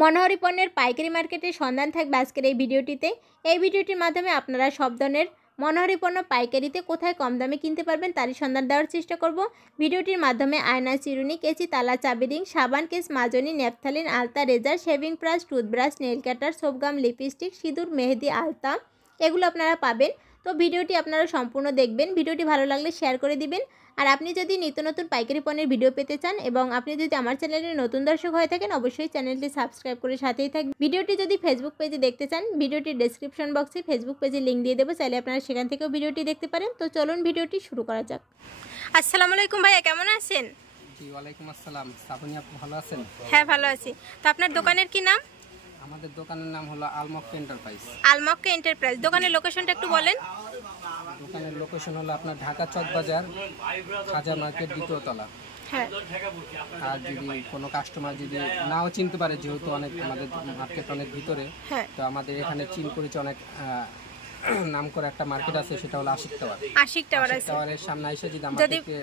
মনোহরি পণ্যের পাইকারি মার্কেটের সন্ধান থাকবে আজকের এই ভিডিওটিতে। এই ভিডিওটির মাধ্যমে আপনারা সব ধরনের মনোহরি পণ্য পাইকারিতে কোথায় কম দামে কিনতে পারবেন তারই সন্ধান দেওয়ার চেষ্টা করব। ভিডিওটির মাধ্যমে আয়না, চিরুনি, কেচি, তালা, চাবি রিং, সাবান, কেস, মাজনি, ন্যাপথালিন, আলতা, razor, shaving brush, toothbrush, nail cutter, সোপগাম, লিপস্টিক, সিঁদুর, মেহেদি, আলতা এগুলো আপনারা পাবেন। তো ভিডিওটি আপনারা সম্পূর্ণ দেখবেন। ভিডিওটি ভালো লাগলে শেয়ার করে দিবেন। আর আপনি যদি নিত্য নতুন পাইকারি পণ্যের ভিডিও পেতে চান এবং আপনি যদি আমার চ্যানেলের নতুন দর্শক হয়ে থাকেন অবশ্যই চ্যানেলটি সাবস্ক্রাইব করে সাথেই থাকবেন। ভিডিওটি যদি ফেসবুক পেজে দেখতে চান ভিডিওটির ডেসক্রিপশন বক্সে ফেসবুক পেজে লিঙ্ক দিয়ে দেবো, চাইলে আপনারা সেখান থেকেও ভিডিওটি দেখতে পারেন। তো চলুন ভিডিওটি শুরু করা যাক। আসসালামু আলাইকুম ভাইয়া, কেমন আছেন? জি ওয়ালাইকুম আসসালাম। আপনি ভালো আছেন? হ্যাঁ ভালো আছি। তো আপনার দোকানের কি নাম? আমাদের দোকানের নাম হলো আলমক্কা এন্টারপ্রাইজ। আলমক্কা এন্টারপ্রাইজ। দোকানের লোকেশনটা একটু বলেন। দোকানের লোকেশন হলো আপনার ঢাকা চক বাজার, খাজা মার্কেট, দ্বিতীয় তলা। হ্যাঁ। আর যদি কোনো কাস্টমার যদি নাও চিনতে পারে, যেহেতু অনেক আমাদের মার্কেট অনেক ভিতরে, তো আমাদের এখানে চিন করেছে অনেক নাম করে একটা মার্কেট আছে, সেটা হলো আশিক টাওয়ার। আশিক টাওয়ার আছে। টাওয়ারের সামনে এসে যদি আমাদেরকে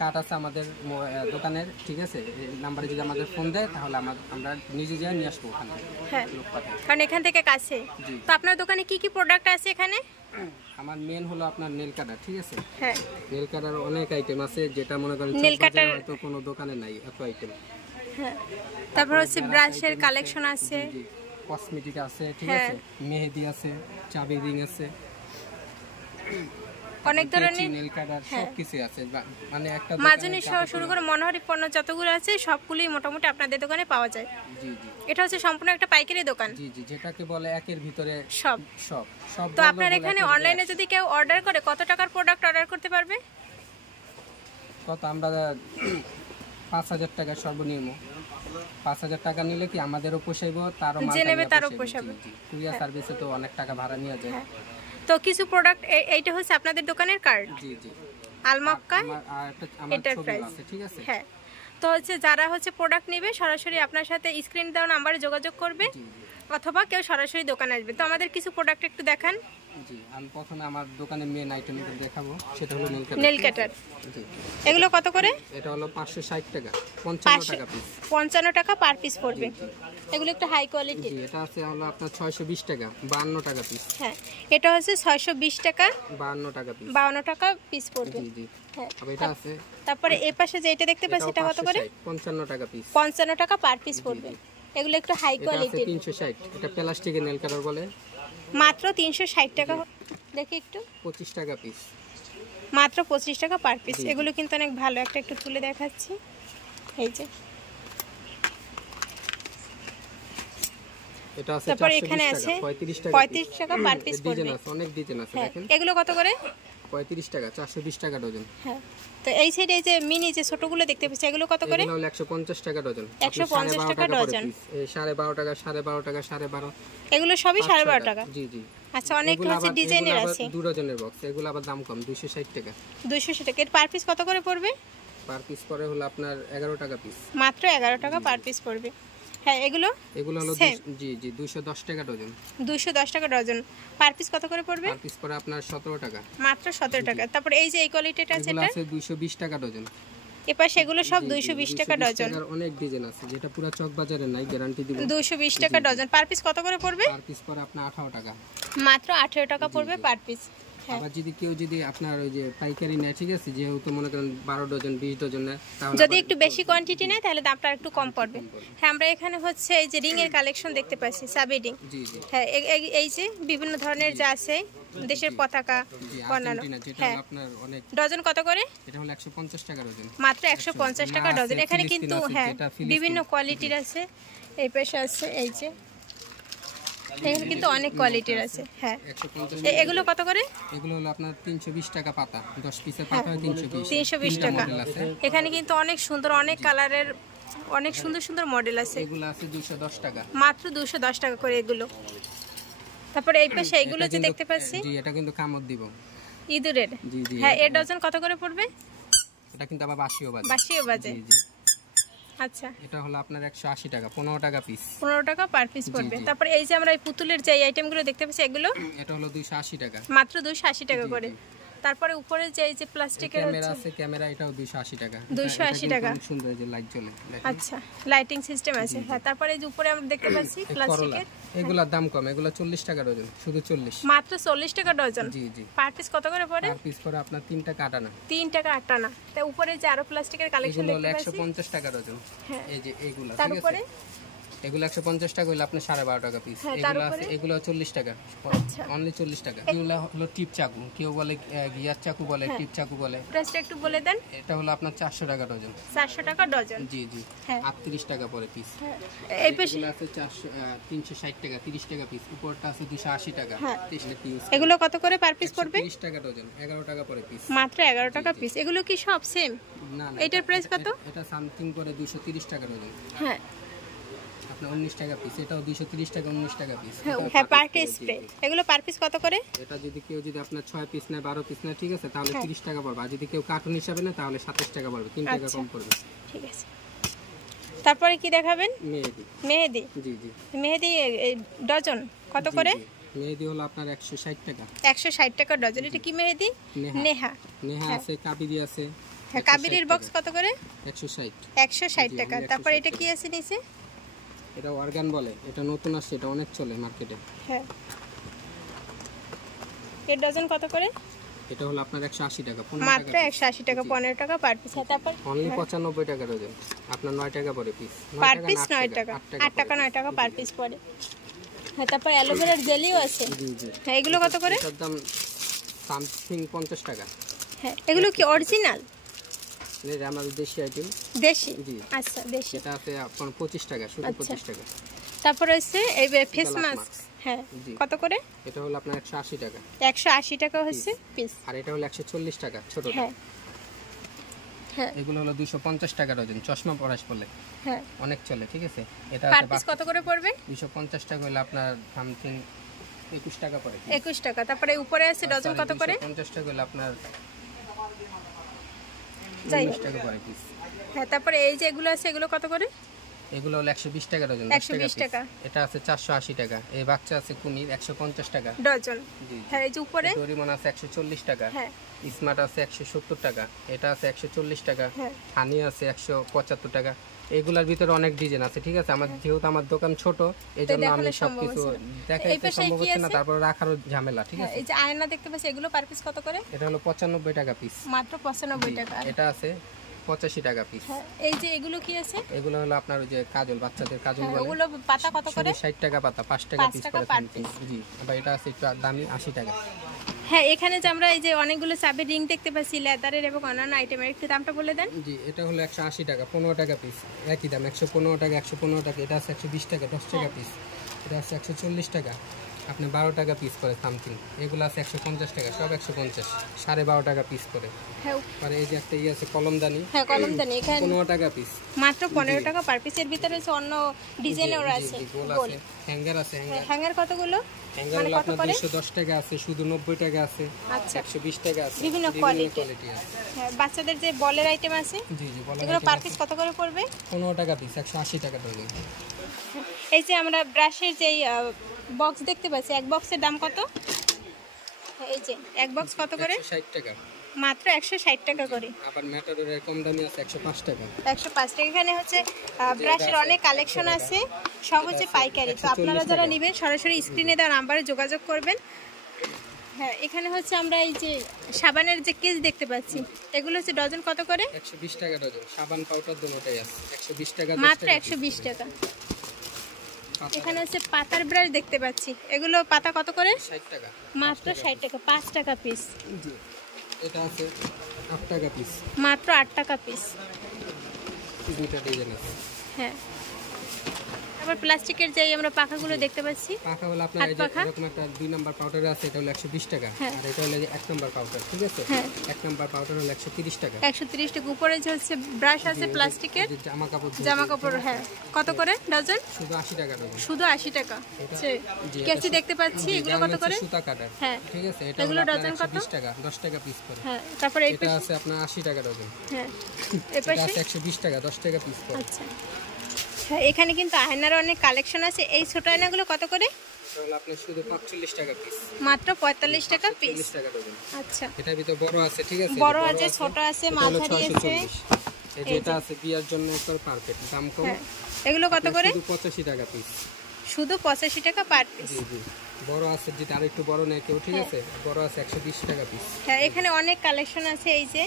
কার্ড আছে আমাদের দোকানের, ঠিক আছে, এই নাম্বারে যদি আমাদের ফোন দেয় তাহলে আমরা নিজে যাই নিয়ে আসবো ওখানে। হ্যাঁ, কারণ এখান থেকে কাছে। তো আপনার দোকানে কি কি প্রোডাক্ট আছে এখানে? আমার মেন হলো আপনার নেল কাটার, ঠিক আছে। হ্যাঁ, নেল কাটার অনেক আইটেম আছে, যেটা মনে করেন নেল কাটার হয়তো কোনো দোকানে নাই এত আইটেম। হ্যাঁ, তারপর হচ্ছে ব্রাশের কালেকশন আছে, কসমেটিক আছে, ঠিক আছে, মেহেদি আছে, চাবি রিং আছে, অনেক ধরনের নেল কাটার সবকিছু আছে। মানে একটা মাজনি সহ শুরু করে মনোহরি পণ্য যতগুলো আছে সবগুলোই মোটামুটি আপনাদের দোকানে পাওয়া যায়। জি জি, এটা হচ্ছে সম্পূর্ণ একটা পাইকারি দোকান। জি জি, যেটাকে বলে একের ভিতরে সব সব সব। তো আপনার এখানে অনলাইনে যদি কেউ অর্ডার করে কত টাকার প্রোডাক্ট অর্ডার করতে পারবে? কত আমরা ৫,০০০ টাকা সর্বনিম্ন। ৫,০০০ টাকা নিলে কি আমাদেরও পোষাইবো, তারও যে নেবে তারও পোষাবে। কুরিয়ার সার্ভিসে তো অনেক টাকা ভাড়া নিয়ে যায়। তো কিছু প্রোডাক্ট এইটা হচ্ছে আপনাদের দোকানের কার্ড। জি জি, আলমক্কা এন্টারপ্রাইজ, ঠিক আছে। হ্যাঁ, তো হচ্ছে যারা হচ্ছে প্রোডাক্ট নেবে সরাসরি আপনার সাথে স্ক্রিন দেওয়া নাম্বারে যোগাযোগ করবে, অথবা কেউ সরাসরি দোকানে আসবে। তো আমাদের কিছু প্রোডাক্ট একটু দেখান। জি, আমি প্রথমে আমার দোকানের মেন আইটেমটা দেখাবো, সেটা হলো নেল কাটার। জি, এগুলো কত করে? এটা হলো 560 টাকা, 55 টাকা পিস। 55 টাকা পার পিস পড়বে। এগুলো একটু হাই কোয়ালিটি। জি, এটা আছে হলো আপনার 620 টাকা, 52 টাকা পিস। হ্যাঁ, এটা হচ্ছে 620 টাকা, 52 টাকা পিস, 52 টাকা পিস পড়বে। জি জি। হ্যাঁ, আবার এটা আছে। তারপরে এই পাশে যেটা দেখতে পাচ্ছি এটা কত করে? 55 টাকা পিস, 55 টাকা পার পিস পড়বে। এগুলো একটু হাই কোয়ালিটি। 360, এটা প্লাস্টিকের নেল কাটার বলে। মাত্র 360 টাকা। দেখি একটু, 25 টাকা পিস, মাত্র 25 টাকা পার পিস। এগুলো কিন্তু অনেক ভালো। একটা একটু তুলে দেখাচ্ছি, এই যে। এটা আছে তারপর এখানে আছে 35 টাকা পার পিস পড়বে। ডিজাইন আছে, অনেক ডিজাইন আছে দেখেন। এগুলো কত করে? 35 টাকা, 420 টাকা ডজন। হ্যাঁ, তো এই সাইডে এই যে মিনি যে ছোটগুলো দেখতে পাচ্ছি এগুলো কত করে? এগুলো হলো 150 টাকা ডজন। 150 টাকা ডজন। এই 12.5 টাকা, 12.5 টাকা, 12.5। এগুলো সবই 12.5 টাকা। জি জি। আচ্ছা, অনেক হচ্ছে ডিজাইনের আছে। 2 ডজনের বক্স, এগুলো আবার দাম কম, 260 টাকা। 260 টাকা। এর পার পিস কত করে পড়বে? পার পিস পড়ে হলো আপনার 11 টাকা পিস। মাত্র 11 টাকা পার পিস পড়বে। হ্যাঁ, এগুলো হলো জি জি 210 টাকা ডজন। 210 টাকা ডজন। পার পিস কত করে পড়বে? পার পিস পড়ে আপনার 17 টাকা। মাত্র 17 টাকা। তারপর এই যে এই কোয়ালিটিটা আছে, এটা আছে 220 টাকা ডজন। এপাশে এগুলো সব 220 টাকা ডজন। অনেক ডিজাইন আছে, যেটা পুরো চক বাজারে নাই, গ্যারান্টি দিব। 220 টাকা ডজন। পার পিস কত করে পড়বে? পার পিস পড়ে আপনার 18 টাকা। মাত্র 18 টাকা পড়বে পার পিস। আবার যদি কেউ আপনার ওই যে পাইকারি নেয়, ঠিক আছে, যেহেতু মনে করেন 12 ডজন 20 ডজন নেয়, তাহলে যদি একটু বেশি কোয়ান্টিটি নেয় তাহলে দামটা একটু কম পড়বে। হ্যাঁ, আমরা এখানে হচ্ছে এই যে রিং এর কালেকশন দেখতে পাচ্ছি, চাবি রিং। জি জি। হ্যাঁ, এই যে বিভিন্ন ধরনের যা আছে, দেশের পতাকা বানানো। হ্যাঁ, আপনার অনেক ডজন কত করে? এটা হলো 150 টাকা ডজন। মাত্র 150 টাকা ডজন। এখানে কিন্তু হ্যাঁ বিভিন্ন কোয়ালিটির আছে। এই পাশে আছে এই যে, এখানে কিন্তু অনেক কোয়ালিটির আছে। হ্যাঁ, এগুলো কত করে? এগুলো হলো আপনার 320 টাকা পাতা, 10 পিসের পাতা হয় 320। 320 টাকা। এখানে কিন্তু অনেক সুন্দর, অনেক কালারের, অনেক সুন্দর সুন্দর মডেল আছে। এগুলো আছে 210 টাকা, মাত্র 210 টাকা করে এগুলো। তারপরে এই পাশে এইগুলো যে দেখতে পাচ্ছি, জি, এটা কিন্তু কামড় দিব ইঁদুরের। জি জি। হ্যাঁ, এর ডজন কত করে পড়বে? এটা কিন্তু আবার বাসিও বাজে। বাসিও বাজে। জি জি। আচ্ছা, এটা হলো আপনার 180 টাকা, 15 টাকা পিস। 15 টাকা পার পিস পড়বে। তারপর এই যে আমরা এই পুতুলের যে আইটেমগুলো দেখতে পাচ্ছি এগুলো, এটা হলো 280 টাকা, মাত্র 280 টাকা করে। তারপরে উপরে যে এই যে প্লাস্টিকের ক্যামেরা আছে, ক্যামেরা এটাও 280 টাকা। 280 টাকা। খুব সুন্দর এই যে লাইট জ্বলে। আচ্ছা, লাইটিং সিস্টেম আছে। হ্যাঁ, তারপরে এই যে উপরে আমরা দেখতে পাচ্ছি প্লাস্টিকের, এগুলোর দাম কম, এগুলো 40 টাকা ডজন, শুধু 40, মাত্র 40 টাকা ডজন। জি জি। পার পিস কত করে পড়ে? পার পিস পড়ে আপনার 3 টাকা 8 আনা। 3 টাকা 8 আনা। তাই উপরে যে আরো প্লাস্টিকের কালেকশন এগুলো দেখতে পাচ্ছি, 150 টাকা ডজন। হ্যাঁ, এই যে এগুলো, তার ঠিক আছে, উপরে এগুলো 150 টাকা হইলে আপনি 12.5 টাকা পিস। হ্যাঁ, এগুলো আছে, এগুলো 40 টাকা, আচ্ছা, অনলি 40 টাকা। এগুলো হলো টিপ চাকু, কেউ বলে গিয়ার চাকু বলে, টিপ চাকু বলে। প্রাইসটা একটু বলে দেন। এটা হলো আপনার 400 টাকা ডজন। 400 টাকা ডজন। জি জি। হ্যাঁ, 38 টাকা পরে পিস। হ্যাঁ, এই পাশে এগুলো আছে 360 টাকা, 30 টাকা পিস। উপরটা আছে 280 টাকা, 30 টাকা পিস। এগুলো কত করে পার পিস পড়বে? 30 টাকা ডজন, 11 টাকা পরে পিস। মাত্র 11 টাকা পিস। এগুলো কি সব সেম? না না, এটার প্রাইস কত? এটা সামথিং করে 230 টাকা ডজন। হ্যাঁ, আপনার 19 টাকা পিস। এটাও 230 টাকা, 19 টাকা পিস। হ্যাঁ, পার্টি স্প্রে। এগুলো পার পিস কত করে? এটা যদি কেউ যদি আপনার 6 পিস নেয়, 12 পিস নেয়, ঠিক আছে, তাহলে 30 টাকা পড়বে। আর যদি কেউ কার্টুন হিসাবে নেয় তাহলে 27 টাকা পড়বে, 3 টাকা কম পড়বে। ঠিক আছে। তারপরে কি দেখাবেন? মেহেদি। মেহেদি। জি জি। মেহেদি ডজন কত করে? মেহেদি হলো আপনার 160 টাকা। 160 টাকা ডজন। এটা কি মেহেদি? নেহা। নেহা আছে, কাবিরি আছে। হ্যাঁ, কাবিরির বক্স কত করে? 160। 160 টাকা। তারপর এটা কি আছে নিচে? এটা অর্গান বলে, এটা নতুন আসছে, এটা অনেক চলে মার্কেটে। হ্যাঁ, এর ডজন কত করে? এটা হলো আপনার 180 টাকা, মাত্র 180 টাকা, 15 টাকা পার পিস। তারপর অনলি 95 টাকা ডজন, আপনার 9 টাকা পড়ে পিস। পার পিস 9 টাকা, 8 টাকা 9 টাকা পার পিস পড়ে। হ্যাঁ, তারপর অ্যালোভেরার জেলিও আছে। জি জি। হ্যাঁ, এগুলো কত করে? এটার দাম সামথিং 50 টাকা। হ্যাঁ, এগুলো কি অরিজিনাল? এটা আমাদের দেশি আইটেম। দেশি? জি। আচ্ছা, দেশি। এটা আছে আপনার 25 টাকা, শুধু 25 টাকা। তারপর হচ্ছে এই ফেস মাস্ক। হ্যাঁ, কত করে? এটা হলো আপনার 180 টাকা। 180 টাকা হচ্ছে পিস। আর এটা হলো 140 টাকা ছোটটা। হ্যাঁ, হ্যাঁ, এগুলো হলো 250 টাকা ডজন, চশমা পরাশ বলে। হ্যাঁ, অনেক চলে, ঠিক আছে। এটা পার পিস কত করে পড়বে? 250 টাকা হলে আপনার সামথিং 21 টাকা পড়ে। 21 টাকা। তারপরে উপরে আছে ডজন কত করে? 50 টাকা হলে আপনার যাই 19 টাকা পড়ে পিস। হ্যাঁ, তারপরে এই যে এগুলো আছে, এগুলো কত করে? এগুলো হলো 120 টাকা ডজন, 120 টাকা। এটা আছে 480 টাকা। এই বাচ্চা আছে কুমির 150 টাকা ডজন। হ্যাঁ, এই যে উপরে ডোরিমন আছে 140 টাকা। হ্যাঁ, স্মার্ট আছে 170 টাকা। এটা আছে 140 টাকা। হ্যাঁ, হানি আছে 175 টাকা। এগুলার ভিতরে অনেক ডিজাইন আছে, ঠিক আছে। আমার যেহেতু আমার দোকান ছোট, এই জন্য আমি সবকিছু দেখাইতে সম্ভব হচ্ছে না, তারপর রাখারও ঝামেলা, ঠিক আছে। এই যে আয়না দেখতে পাচ্ছি, এগুলো পার পিস কত করে? এটা হলো 95 টাকা পিস, মাত্র 95 টাকা। এটা আছে 85 টাকা পিস। হ্যাঁ, এই যে এগুলো কি আছে? এগুলো হলো আপনার ওই যে কাজল, বাচ্চাদের কাজল বলে। ওগুলো পাতা কত করে? 60 টাকা পাতা, 5 টাকা পিস করে সামথিং। জি, আবার এটা আছে একটু দামি 80 টাকা। হ্যাঁ, এখানে যে আমরা এই যে অনেকগুলো চাবির রিং দেখতে পাচ্ছি, লেদারের এবং অন্যান্য আইটেমের, একটু দামটা বলে দেন। জি, এটা হলো 180 টাকা, 15 টাকা পিস, একই দাম 115 টাকা, 115 টাকা। এটা আছে 120 টাকা, 10 টাকা পিস। এটা আছে 140 টাকা, আপনি 12 টাকা পিস করে সামথিং। এগুলো আছে 150 টাকা, সব 150, 12.5 টাকা পিস করে। হ্যাঁ, আর এই যে একটা আছে কলমদানি, হ্যাঁ, কলমদানি এখানে 15 টাকা পিস, মাত্র 15 টাকা পার পিস। এর ভিতরে আছে অন্য ডিজাইনের আছে, গোল আছে, হ্যাঙ্গার আছে। হ্যাঙ্গার কতগুলো? হ্যাঙ্গার হলো আপনার 210 টাকা আছে, শুধু 90 টাকা আছে, আচ্ছা, 120 টাকা আছে, বিভিন্ন কোয়ালিটি আছে। হ্যাঁ, বাচ্চাদের যে বলের আইটেম আছে, জি জি, এগুলো পার পিস কত করে পড়বে? 15 টাকা পিস, 180 টাকা ডজন। এই যে আমরা ব্রাশের যে বক্স দেখতে পাচ্ছি, এক বক্সের দাম কত? এই যে এক বক্স কত করে? 160 টাকা, মাত্র 160 টাকা করে। আবার ম্যাটাডোরের কম দামি আছে 105 টাকা। 105 টাকা। এখানে হচ্ছে ব্রাশের অনেক কালেকশন আছে, সব হচ্ছে পাইকারি। তো আপনারা যারা নেবেন সরাসরি স্ক্রিনে দেওয়া নাম্বারে যোগাযোগ করবেন। হ্যাঁ, এখানে হচ্ছে আমরা এই যে সাবানের যে কেস দেখতে পাচ্ছি, এগুলো হচ্ছে ডজন কত করে? 120 টাকা ডজন। সাবান পাউডার দুটোই আছে 120 টাকা, মাত্র 120 টাকা। এখানে হচ্ছে পাতার ব্রাশ দেখতে পাচ্ছি, এগুলো পাতা কত করে? 60 টাকা, মাত্র 60 টাকা, 5 টাকা পিস। জি, এটা আছে 8 টাকা পিস, মাত্র 8 টাকা পিস। দুইটা ডিজাইন আছে। হ্যাঁ, তারপর প্লাস্টিকের যে আমরা পাখাগুলো দেখতে পাচ্ছি, পাখা হলো আপনার এই যে এরকম একটা 2 নাম্বার পাউডার আছে, এটা হলো 120 টাকা। আর এটা হলো 1 নাম্বার পাউডার, ঠিক আছে। 1 নাম্বার পাউডার হলো 130 টাকা। 130 টাকা। উপরে যে হচ্ছে ব্রাশ আছে প্লাস্টিকের, জামা কাপড়, হ্যাঁ, কত করে ডজন? শুধু 80 টাকা ডজন, শুধু 80 টাকা। কেসি দেখতে পাচ্ছি, এগুলো কত করে? সুতা কাটার, হ্যাঁ, ঠিক আছে। এটা এগুলো ডজন কত? 20 টাকা, 10 টাকা পিস করে। হ্যাঁ, তারপরে এটা আছে আপনার 80 টাকা ডজন। হ্যাঁ, এই পাশে এটা আছে 120 টাকা, 10 টাকা পিস করে। আচ্ছা, হ্যাঁ, এখানে কিন্তু আয়নার অনেক কালেকশন আছে। এই ছোট আয়নাগুলো কত করে? এটা হলো আপনার শুধু 45 টাকা পিস, মাত্র 45 টাকা পিস। 40 টাকা ডজন। আচ্ছা, এটার ভিতর বড় আছে, ঠিক আছে, বড় আছে, ছোট আছে, মাঝারি আছে। এই যেটা আছে বিয়ার জন্য একবার পারফেক্ট, দাম কম। হ্যাঁ, এগুলো কত করে? শুধু 85 টাকা পিস, শুধু 85 টাকা পার পিস। জি জি। বড় আছে যেটা আর একটু বড় নেয় কেউ, ঠিক আছে, বড় আছে 120 টাকা পিস। হ্যাঁ, এখানে অনেক কালেকশন আছে। এই যে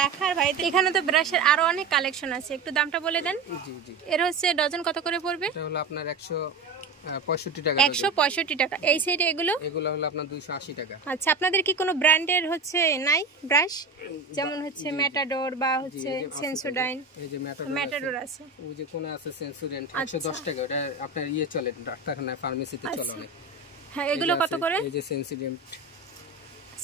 রাখার ভাই, এখানে তো ব্রাশের আরো অনেক কালেকশন আছে, একটু দামটা বলে দেন। জি জি। এর হচ্ছে ডজন কত করে পড়বে? এটা হলো আপনার 165 টাকা। 165 টাকা। এই সাইডে এগুলো এগুলো হলো আপনার 280 টাকা। আচ্ছা, আপনাদের কি কোনো ব্র্যান্ডের হচ্ছে নাই ব্রাশ, যেমন হচ্ছে ম্যাটাডোর বা হচ্ছে সেন্সোডাইন? এই যে ম্যাটাডোর আছে, ওই যে কোন আছে সেন্সোডেন্ট 110 টাকা। এটা আপনার ইয়ে চলে, ডাক্তারখানায় ফার্মেসিতে চলে অনেক। হ্যাঁ, এগুলো কত করে? এই যে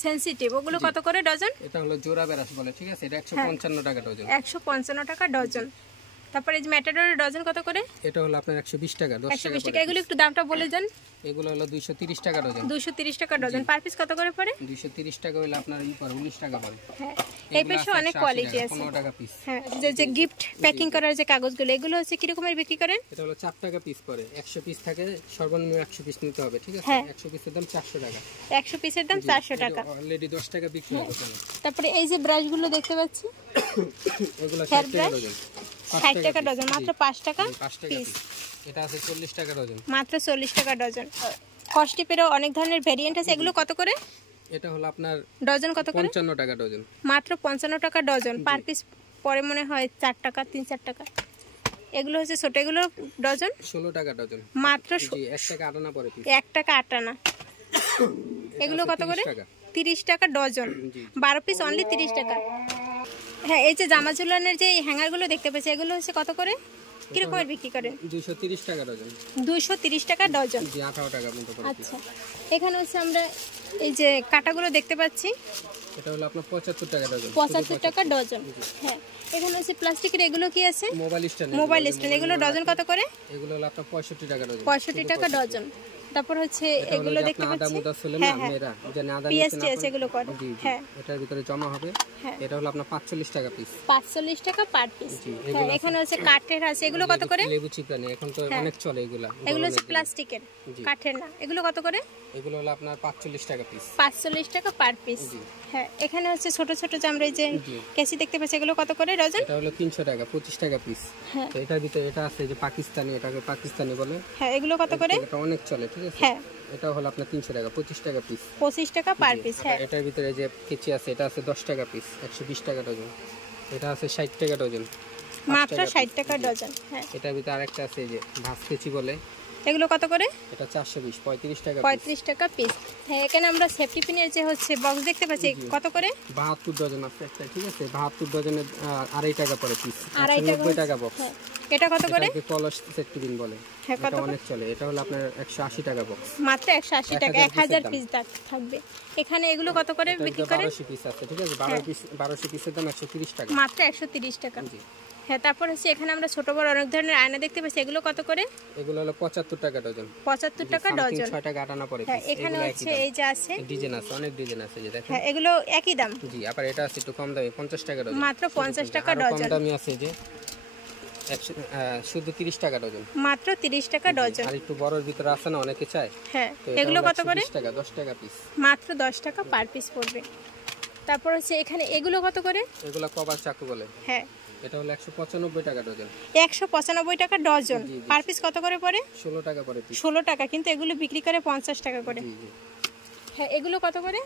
সেনসিটিভ, ওগুলো কত করে ডজন? এটা হলো জোড়া ব্রাশ বলে, ঠিক আছে, এটা 155 টাকা ডজন। 155 টাকা ডজন। তারপরে এই যে ম্যাটাডোরের ডজন কত করে? এটা হলো আপনার 120 টাকা, 10 টাকা। 120 টাকা। এগুলো একটু দামটা বলে দেন। এগুলো হলো 230 টাকা ডজন। 230 টাকা ডজন। পার পিস কত করে পড়ে? 230 টাকা হলো আপনার 19 টাকা পড়ে। হ্যাঁ, এই পাশে অনেক কোয়ালিটি আছে। 15 টাকা পিস। হ্যাঁ, যে গিফট প্যাকিং করার যে কাগজগুলো, এগুলো হচ্ছে কি রকমের বিক্রি করেন? এটা হলো 4 টাকা পিস পড়ে। 100 পিস থাকে, সর্বনিম্ন 100 পিস নিতে হবে, ঠিক আছে। 100 পিসের দাম 400 টাকা। 100 পিসের দাম 400 টাকা। অলরেডি 10 টাকা বিক্রি হচ্ছে। তারপরে এই যে ব্রাশগুলো দেখতে পাচ্ছি, এগুলো 60 টাকা ডজন। 60 টাকা ডজন, মাত্র 5 টাকা 5 টাকা পিস। এটা আছে 40 টাকা ডজন। মাত্র 40 টাকা ডজন। কস্টিপেরও অনেক ধরনের ভেরিয়েন্ট আছে। এগুলো কত করে? এটা হলো আপনার ডজন কত করে? 55 টাকা ডজন। মাত্র 55 টাকা ডজন। পার পিস পরে মনে হয় 4 টাকা, 3-4 টাকা। এগুলো হচ্ছে ছোট, এগুলো ডজন 16 টাকা ডজন। মাত্র জি, 1 টাকা 8 আনা পড়ে পিস। 1 টাকা 8 আনা। এগুলো কত করে? 30 টাকা ডজন। 12 পিস অনলি 30 টাকা। হ্যাঁ, এই যে জামা ঝুলানোর যে হ্যাঙ্গারগুলো দেখতে পাচ্ছি, এগুলো হচ্ছে কত করে, কি রকমের বিক্রি করেন? 230 টাকা ডজন। 230 টাকা ডজন। জি, 18 টাকা মতো পড়ে। আচ্ছা, এখানে হচ্ছে আমরা এই যে কাটাগুলো দেখতে পাচ্ছি, এটা হলো আপনার 75 টাকা ডজন। 75 টাকা ডজন। হ্যাঁ, এখানে হচ্ছে প্লাস্টিকের, এগুলো কি আছে? Mobile stand. Mobile stand. এগুলো ডজন কত করে? এগুলো হলো আপনার 65 টাকা ডজন। 65 টাকা ডজন। তারপর হচ্ছে এগুলো দেখতে পাচ্ছি, হ্যাঁ হ্যাঁ, মেরা জানি আদা পিএসটি আছে, এগুলো করে। হ্যাঁ, এটার ভিতরে জমা হবে। এটা হলো আপনার 45 টাকা পিস। 45 টাকা পার পিস। হ্যাঁ, এখানে হচ্ছে কাঠের আছে, এগুলো কত করে? লেবু চিপড়ানি এখন তো অনেক চলে এগুলা। এগুলো হচ্ছে প্লাস্টিকের, কাঠের না। এগুলো কত করে? এগুলো হলো আপনার 45 টাকা পিস। 45 টাকা পার পিস। হ্যাঁ, এখানে হচ্ছে ছোট ছোট যে আমরা এই যে কেসি দেখতে পাচ্ছি, এগুলো কত করে ডজন? এটা হলো 300 টাকা, 25 টাকা পিস। হ্যাঁ, তো এটার ভিতরে এটা আছে যে পাকিস্তানি, এটাকে পাকিস্তানি বলে। হ্যাঁ, এগুলো কত করে? এটা অনেক চলে, ঠিক আছে। হ্যাঁ, এটা হলো আপনার 300 টাকা, 25 টাকা পিস। 25 টাকা পার পিস। হ্যাঁ, এটার ভিতরে যে কেচি আছে, এটা আছে 10 টাকা পিস, 120 টাকা ডজন। এটা আছে 60 টাকা ডজন, মাত্র 60 টাকা ডজন। হ্যাঁ, এটার ভিতরে আরেকটা আছে যে ভাস কেচি বলে, এগুলো কত করে? এটা 420, 35 টাকা, 35 টাকা পিস। হ্যাঁ, এখানে আমরা সেফটি পিনের যে হচ্ছে বক্স দেখতে পাচ্ছি, কত করে? 72 ডজন আছে একটা, ঠিক আছে। 72 ডজনের 2.5 টাকা পড়ে পিস, 2.5 টাকা বক্স। এটা কত করে? এটাকে কলস সেফটি পিন বলে। হ্যাঁ, কত এটা অনেক চলে। এটা হলো আপনার 180 টাকা বক্স। মাত্র 180 টাকা, 1000 পিস থাকবে। এখানে এগুলো কত করে বিক্রি করেন? 1200 পিস আছে, ঠিক আছে। 1200 পিসের দাম 130 টাকা, মাত্র 130 টাকা। হ্যাঁ, তারপর হচ্ছে এখানে আমরা ছোট বড় অনেক ধরনের আয়না দেখতে পাচ্ছি, এগুলো কত করে? এগুলো হলো 75 টাকা ডজন। 75 টাকা ডজন। 6 টাকা 8 আনা পড়ে। হ্যাঁ, এখানে হচ্ছে এই যে আছে ডিজাইন আছে, অনেক ডিজাইন আছে যে দেখেন। হ্যাঁ, এগুলো একই দাম। জি, আবার এটা আছে একটু কম দামে, 50 টাকা ডজন। মাত্র 50 টাকা ডজন। কম দামি আছে যে শুধু 30 টাকা ডজন। মাত্র 30 টাকা ডজন। আর একটু বড়র ভিতরে আছে না, অনেকে চায়। হ্যাঁ, এগুলো কত করে? 20 টাকা, 10 টাকা পিস। মাত্র 10 টাকা পার পিস পড়বে। তারপর হচ্ছে এখানে এগুলো কত করে? এগুলো কভার চাকু বলে। হ্যাঁ, এটা হলো 195 টাকা ডজন। 195 টাকা ডজন। পার পিস কত করে পড়ে? 16 টাকা পড়ে পিস। 16 টাকা, কিন্তু এগুলো বিক্রি করে 50 টাকা করে। জি জি। হ্যাঁ, এগুলো কত করে?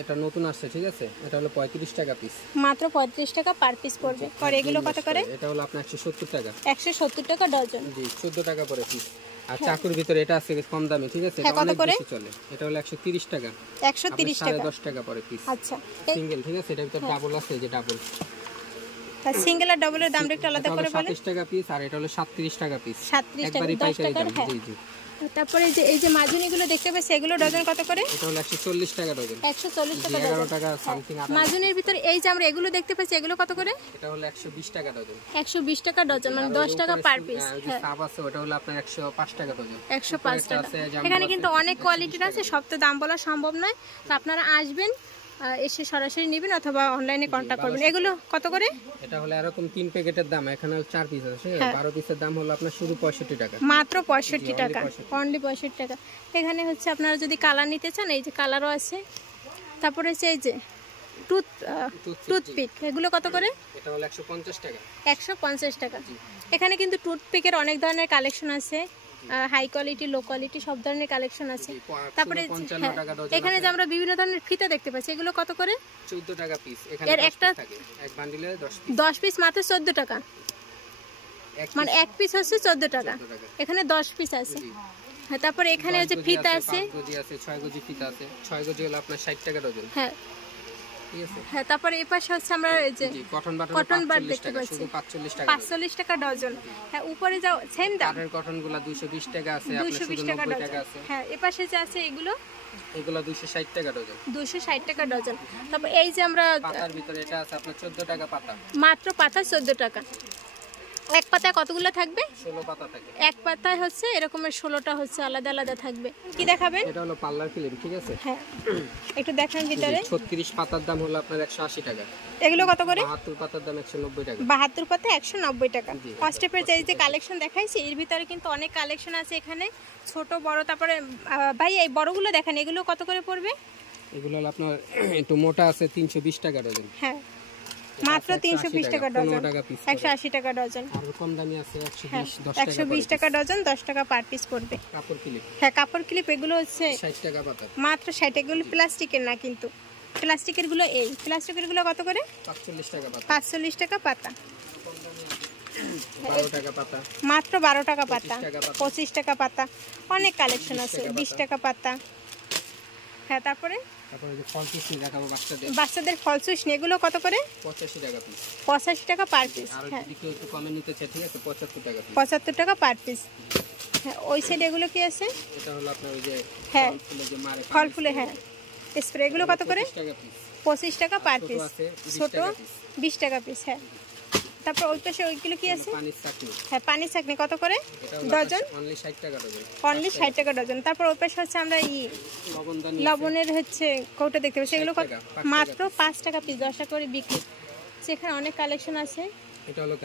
এটা নতুন আসছে, ঠিক আছে। এটা হলো 35 টাকা পিস। মাত্র 35 টাকা পার পিস পড়বে। আর এগুলো কত করে? এটা হলো আপনার 170 টাকা। 170 টাকা ডজন। জি, 14 টাকা পড়ে পিস। আর চাকুর ভিতরে এটা আছে কম দামি, ঠিক আছে। এটা অনেক বেশি চলে। এটা হলো 130 টাকা। 130 টাকা, 10 টাকা পড়ে পিস। আচ্ছা, সিঙ্গেল, ঠিক আছে। এটার ভিতরে ডাবল আছে, যে ডাবল। সিঙ্গেল আর ডাবলের দামটা একটু আলাদা করে বলেন। 27 টাকা পিস, আর এটা হলো 37 টাকা পিস। 37 টাকা, একবারই 10 পাইকারি টাকার। দাম। হ্যাঁ, জি জি। তারপরে যে এই যে মাজুনিগুলো দেখতে পাচ্ছি, এগুলো ডজন কত করে? এটা হলো 140 টাকা ডজন। 140 টাকা 11 ডজন। টাকা সামথিং। মাজুনির ভিতর এই যে আমরা এগুলো দেখতে পাচ্ছি, এগুলো কত করে? এটা হলো 120 টাকা ডজন। 120 টাকা ডজন, মানে 10 টাকা পার পিস। হ্যাঁ, সাব আছে, ওটা হলো আপনার 105 টাকা ডজন। 105 টাকা। এখানে কিন্তু অনেক কোয়ালিটির আছে, সব তো দাম বলা সম্ভব নয়। তো আপনারা আসবেন, এসে সরাসরি নেবেন অথবা অনলাইনে কন্ট্যাক্ট করবেন। এগুলো কত করে? এটা হলো এরকম 3 প্যাকেটের দাম, এখানে 4 পিস আছে, 12 পিসের দাম হলো আপনার শুধু 65 টাকা, মাত্র 65 টাকা, অনলি 65 টাকা। এখানে হচ্ছে আপনারা যদি কালার নিতে চান, এই যে কালারও আছে। তারপরে হচ্ছে এই যে টুথপিক, এগুলো কত করে? এটা হলো 150 টাকা। 150 টাকা। এখানে কিন্তু টুথপিকের অনেক ধরনের কালেকশন আছে, হাই কোয়ালিটি, লো কোয়ালিটি, সব ধরনের কালেকশন আছে। তারপরে এখানে যে আমরা বিভিন্ন ধরনের ফিতা দেখতে পাচ্ছি, এগুলো কত করে? 14 টাকা পিস। এখানে এর একটা এক বান্ডিলে 10 পিস মাত্র 14 টাকা, মানে এক পিস হচ্ছে 14 টাকা। এখানে 10 পিস আছে। হ্যাঁ, তারপরে এখানে হচ্ছে ফিতা আছে, 5 গজি আছে, 6 গজি ফিতা আছে। 6 গজি হলো আপনার 60 টাকা ডজন। হ্যাঁ ঠিক আছে। হ্যাঁ, তারপরে এই পাশে হচ্ছে আমরা এই যে কটন বাট দেখতে পাচ্ছি, শুধু 45 টাকা, 45 টাকা ডজন। হ্যাঁ, উপরে যাও সেম দাম, কাঠের কটনগুলো 220 টাকা আছে, আপনার শুধু 90 টাকা আছে। হ্যাঁ, এই পাশে যে আছে এগুলো 260 টাকা ডজন, 260 টাকা ডজন। তারপর এই যে আমরা পাতার ভিতরে এটা আছে আপনার 14 টাকা পাতা, মাত্র পাতা 14 টাকা। এক পাতায় কতগুলো থাকবে? 16 পাতা থাকে। এক পাতায় হচ্ছে এরকমের 16টা হচ্ছে আলাদা আলাদা থাকবে। কি দেখাবেন? এটা হলো পার্লার ক্লিপ, ঠিক আছে। হ্যাঁ, একটু দেখান ভিতরে। 36 পাতার দাম হলো আপনার 180 টাকা। এগুলো কত করে? 72 পাতার দাম 190 টাকা। 72 পাতা 190 টাকা। ফার্স্ট স্টেপের যে কালেকশন দেখাইছি, এর ভিতরে কিন্তু অনেক কালেকশন আছে এখানে, ছোট বড়। তারপরে ভাই এই বড়গুলো দেখেন, এগুলো কত করে পড়বে? এগুলো হলো আপনার একটু মোটা আছে, 320 টাকা ডজন। হ্যাঁ, মাত্র 320 টাকা ডজন, 180 টাকা ডজন। আর কম দামি আছে 120 টাকা ডজন, 10 টাকা পার পিস পড়বে। কাপড় ক্লিপ, হ্যাঁ, কাপড় ক্লিপ এগুলো হচ্ছে 60 টাকা পাতা, মাত্র 60 টাকা। এগুলো প্লাস্টিকের না কিন্তু, প্লাস্টিকের গুলো এই প্লাস্টিকের গুলো কত করে? 45 টাকা পাতা, 45 টাকা পাতা। 12 টাকা পাতা, মাত্র 12 টাকা পাতা, 25 টাকা পাতা। অনেক কালেকশন আছে, 20 টাকা পাতা। হ্যাঁ, তারপরে যে ফল সুইচ দেখাবো বাচ্চাদের ফল সুইচ, এগুলো কত করে? 85 টাকা পিস, 85 টাকা পার পিস। আর যদি কেউ একটু কমে নিতে চায়, ঠিক আছে, 75 টাকা পিস, 75 টাকা পার পিস। হ্যাঁ, ওই সাইডে এগুলো কি আছে? এটা হলো আপনার ওই যে হ্যাঁ, ফল ফুলে যে মারে ফল ফুলে, হ্যাঁ, স্প্রে, এগুলো কত করে? 25 টাকা পিস, 25 টাকা পার পিস। ছোট 20 টাকা পিস। হ্যাঁ, তারপর ওই পাশে ওইগুলো কি আছে? পানির চাটনি, হ্যাঁ, পানির চাটনি কত করে ডজন? অনলি 60 টাকা ডজন, অনলি 60 টাকা ডজন। তারপর ওই পাশে হচ্ছে আমরা লবণের হচ্ছে কৌটা দেখতে পাচ্ছি, এগুলো মাত্র 5 টাকা পিস, 10 টাকা করে বিক্রি। সেখানে অনেক কালেকশন আছে। এটা হলো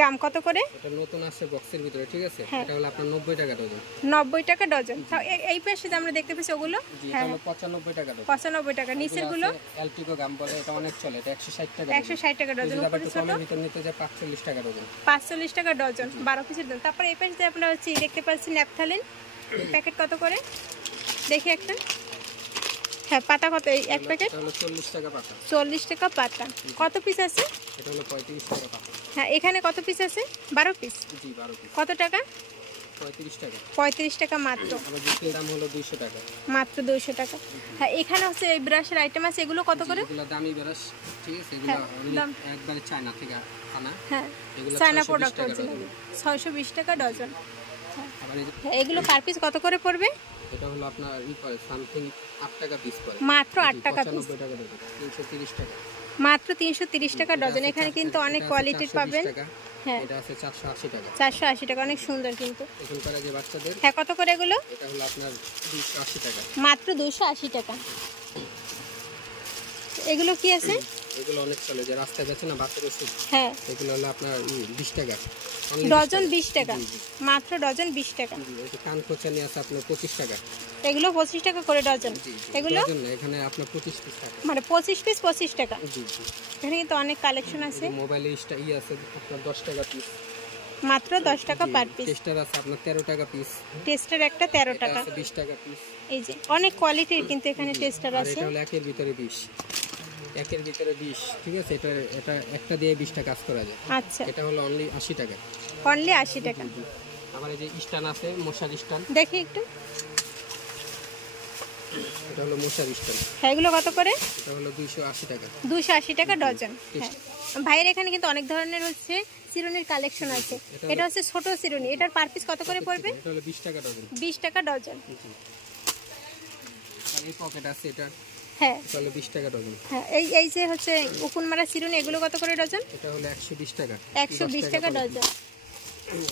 গাম কত করে? এটা নতুন আছে বক্সের ভিতরে, ঠিক আছে। এটা হলো আপনার 90 টাকা ডজন, 90 টাকা ডজন। এই পাশে যে আমরা দেখতে পাচ্ছি ওগুলো, হ্যাঁ, 95 টাকা ডজন, 95 টাকা। নিচের গুলো এলটিকো গাম বলে, এটা অনেক চলে, এটা 160 টাকা, 160 টাকা ডজন। উপরে ছোট ভিতর নিতে যায় 45 টাকা ডজন, 45 টাকা ডজন, 12 পিসের ডজন। তারপর এই পাশে যে আমরা হচ্ছে দেখতে পাচ্ছি ন্যাপথালিন, প্যাকেট কত করে দেখি একটা। হ্যাঁ, পাতা কত এক প্যাকেট? এটা হলো 40 টাকা পাতা, 40 টাকা পাতা। কত পিস আছে? এটা হলো 35 টাকা পাতা। হ্যাঁ, এখানে কত পিস আছে? 12 পিস। জি, 12 পিস। কত টাকা? 35 টাকা। 35 টাকা মাত্র। আর বিক্রির দাম হলো 200 টাকা, মাত্র 200 টাকা। হ্যাঁ, এখানে হচ্ছে এই ব্রাশের আইটেম আছে, এগুলো কত করে? এগুলো দামি ব্রাশ, ঠিক আছে, এগুলো একবারে চায়না থেকে আনা। হ্যাঁ, এগুলো চায়না প্রোডাক্ট হচ্ছে, 620 টাকা ডজন। হ্যাঁ, এগুলো পার পিস কত করে পড়বে? এটা হলো আপনার সামথিং 8 টাকা পিস পড়ে, মাত্র 8 টাকা পিস, 95 টাকা ডজন, 330 টাকা, মাত্র 330 টাকা ডজন। এখানে কিন্তু অনেক কোয়ালিটির পাবেন। হ্যাঁ, এটা আছে 480 টাকা, 480 টাকা, অনেক সুন্দর কিন্তু। এখানকার যে বাচ্চাদের, হ্যাঁ, কত করে এগুলো? এটা হলো আপনার 280 টাকা, মাত্র 280 টাকা। এগুলো কি আছে? এগুলো অনেক চলে, যে রাস্তায় যাচ্ছে না বাচ্চাদের ওষুধ, হ্যাঁ, এগুলো হলো আপনার 20 টাকা, ডজন 20 টাকা, মাত্র ডজন 20 টাকা। এই কান খোঁচানি আছে আপনার 25 টাকা, এগুলো 25 টাকা করে ডজন। এগুলো ডজন না, এখানে আপনার 25 পিস থাকে, মানে 25 পিস 25 টাকা। জি জি। এখানে কিন্তু অনেক কালেকশন আছে। মোবাইলে আছে আপনার 10 টাকা পিস, মাত্র 10 টাকা পার পিস। টেস্টার আছে আপনার 13 টাকা পিস, টেস্টার একটা 13 টাকা, 20 টাকা পিস। এই যে অনেক কোয়ালিটির কিন্তু এখানে টেস্টার আছে। এটা হলো একের ভিতরে 20, একের ভিতরে 20, ঠিক আছে। এটা একটা দিয়ে 20টা কাজ করা যায়। আচ্ছা, এটা হলো অনলি 80 টাকা, অনলি 80 টাকা। আবার এই যে স্ট্যান্ড আছে, মশার স্ট্যান্ড, দেখি একটু। এটা হলো মশার স্ট্যান্ড, হ্যাঁ, এগুলো কত করে? এটা হলো 280 টাকা, 280 টাকা ডজন। হ্যাঁ, ভাইয়ের এখানে কিন্তু অনেক ধরনের হচ্ছে চিরুনির কালেকশন আছে। এটা হচ্ছে ছোট চিরুনি, এটার পার পিস কত করে পড়বে? এটা হলো 20 টাকা ডজন, 20 টাকা ডজন। আর এই পকেট আছে, এটা হ্যাঁ, এটা হলো 20 টাকা ডজন। হ্যাঁ, এই যে হচ্ছে উকুন মারা চিরুনি, এগুলো কত করে ডজন? এটা হলো 120 টাকা, 120 টাকা ডজন।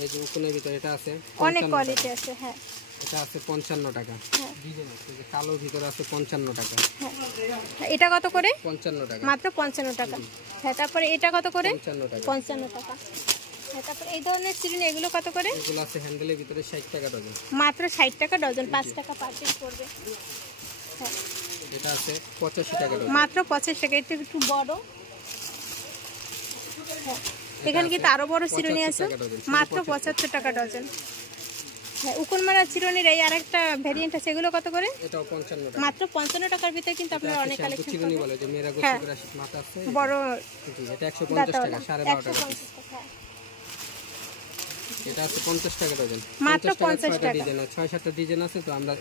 এই যে উকুনের ভিতরে এটা আছে অনেক 55 কোয়ালিটি টাকা। আছে। হ্যাঁ এটা আছে 55 টাকা। হ্যাঁ ডিজাইন আছে এই যে কালোর ভিতরে আছে 55 টাকা। হ্যাঁ। এটা কত করে? 55 টাকা। মাত্র 55 টাকা। হ্যাঁ তারপরে এটা কত করে? 55 টাকা। 55 টাকা। হ্যাঁ তারপরে এই ধরনের চিরুনি এগুলো কত করে? এগুলো আছে হ্যান্ডেলের ভিতরে 60 টাকা ডজন। মাত্র 60 টাকা ডজন, 5 টাকা পার পিস পড়বে। হ্যাঁ এটা আছে 85 টাকা ডজন। মাত্র 85 টাকা। এটা একটু বড়। হ্যাঁ এখানে কিন্তু আরো বড় চিরুনি আছে, মাত্র 75 টাকা ডজন। হ্যাঁ উকুন মারা চিরুনির এই আরেকটা ভেরিয়েন্ট আছে, এগুলো কত করে? এটাও 55 টাকা। মাত্র 55 টাকার ভিতরে কিন্তু আপনারা অনেক কালেকশন চিরুনি পাবেন। বলে যে মেয়েরা গোসল হ্যাঁ করে আসে মাথা আছে। বড় জি এটা 150 টাকা, 12.5 টাকা পিস। 150 টাকা। এটা আছে 50 টাকা ডজন। মাত্র 50 টাকা। ডিজাইন আছে 6-7টা ডিজাইন আছে, তো আমরা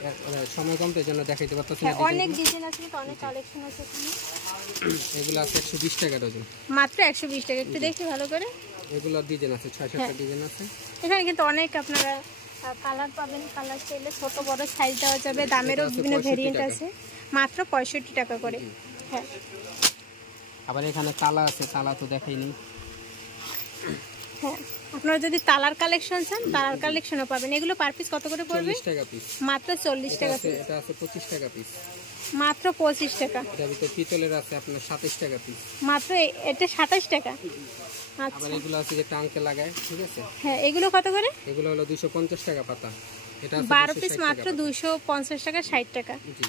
সময় কম তো এজন্য দেখাইতে পারতেছি না। হ্যাঁ অনেক ডিজাইন আছে, কিন্তু অনেক কালেকশন আছে এখানে। এগুলো আছে 120 টাকা ডজন। মাত্র 120 টাকা। একটু দেখি ভালো করে। এগুলো ডিজাইন আছে 6-7টা ডিজাইন আছে। এখানে কিন্তু অনেক আপনারা কালার পাবেন, কালার চাইলে ছোট বড় সাইজ দেওয়া যাবে। দামেরও বিভিন্ন ভেরিয়েন্ট আছে, মাত্র 65 টাকা করে। হ্যাঁ আবার এখানে তালা আছে, তালা তো দেখাইনি। হ্যাঁ আপনারা যদি তালার কালেকশন চান, তালার কালেকশনও পাবেন। এগুলো পার পিস কত করে পড়বে? 40 টাকা পিস। মাত্র 40 টাকা পিস। এটা আছে 25 টাকা পিস। মাত্র 25 টাকা। এটার ভিতরে পিতলের আছে আপনার 27 টাকা পিস। মাত্র এটা 27 টাকা। আবার আচ্ছা এগুলো আছে যে টাঙ্কে লাগায়, ঠিক আছে। হ্যাঁ এগুলো কত করে? এগুলো হলো 250 টাকা পাতা। এটা আছে 12 পিস 260 মাত্র টাকা 250 টাকা, 60 টাকা। জি